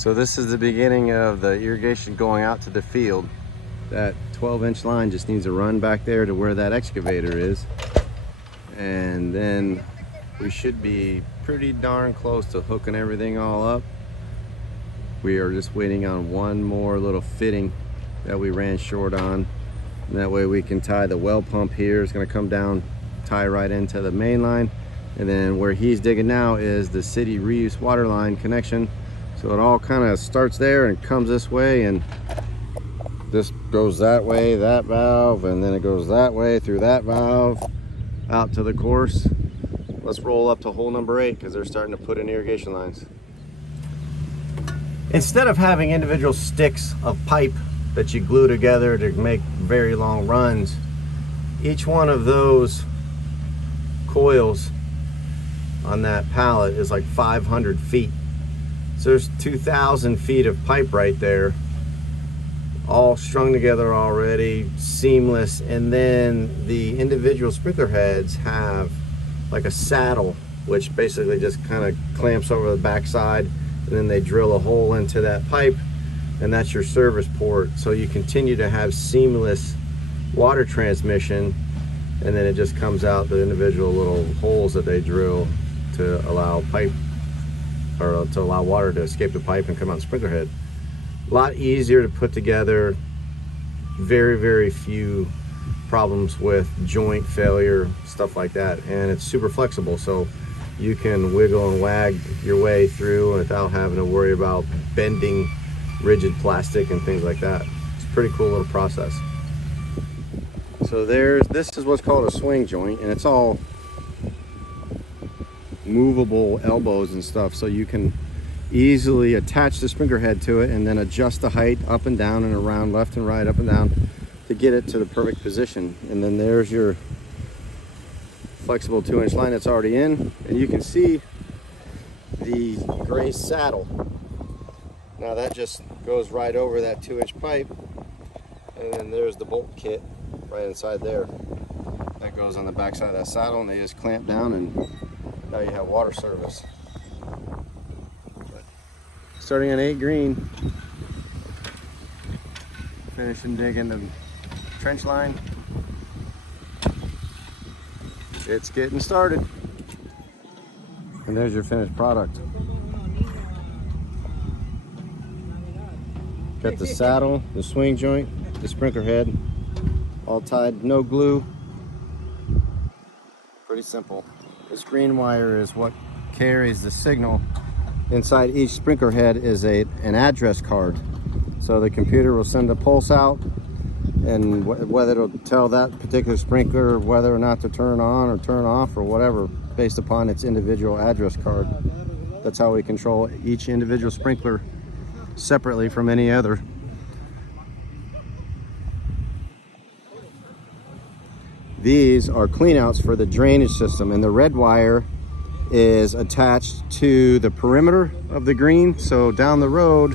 So this is the beginning of the irrigation going out to the field. That 12-inch line just needs to run back there to where that excavator is. And then we should be pretty darn close to hooking everything all up. We are just waiting on one more little fitting that we ran short on. And that way we can tie the well pump here. It's gonna come down, tie right into the main line. And then where he's digging now is the city reuse water line connection. So it all kind of starts there and comes this way, and this goes that way, that valve, and then it goes that way through that valve out to the course. Let's roll up to hole number 8 because they're starting to put in irrigation lines. Instead of having individual sticks of pipe that you glue together to make very long runs, each one of those coils on that pallet is like 500 feet. So there's 2,000 feet of pipe right there, all strung together already, seamless. And then the individual sprinkler heads have like a saddle, which basically just kind of clamps over the backside, and then they drill a hole into that pipe, and that's your service port. So you continue to have seamless water transmission, and then it just comes out the individual little holes that they drill to allow pipe, or to allow water to escape the pipe and come out the sprinkler head. A lot easier to put together, very few problems with joint failure, stuff like that. And it's super flexible, so you can wiggle and wag your way through without having to worry about bending rigid plastic and things like that. It's a pretty cool little process. So this is what's called a swing joint, and it's all movable elbows and stuff, so you can easily attach the sprinkler head to it and then adjust the height up and down and around, left and right, up and down, to get it to the perfect position. And then there's your flexible 2-inch line that's already in, and you can see the gray saddle. Now that just goes right over that 2-inch pipe, and then there's the bolt kit right inside there. That goes on the back side of that saddle, and they just clamp down, and now you have water service. But starting on 8 green, finishing digging the trench line. It's getting started. And there's your finished product. Got the saddle, the swing joint, the sprinkler head, all tied, no glue. Pretty simple. This green wire is what carries the signal. Inside each sprinkler head is an address card. So the computer will send a pulse out, and whether it'll tell that particular sprinkler whether or not to turn on or turn off or whatever, based upon its individual address card. That's how we control each individual sprinkler separately from any other. These are cleanouts for the drainage system, and the red wire is attached to the perimeter of the green. So down the road,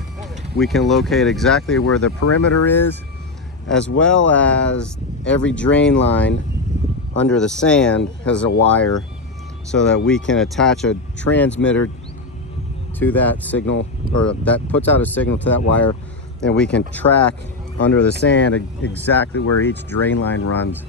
we can locate exactly where the perimeter is, as well as every drain line under the sand has a wire, so that we can attach a transmitter to that signal, or that puts out a signal to that wire, and we can track under the sand exactly where each drain line runs.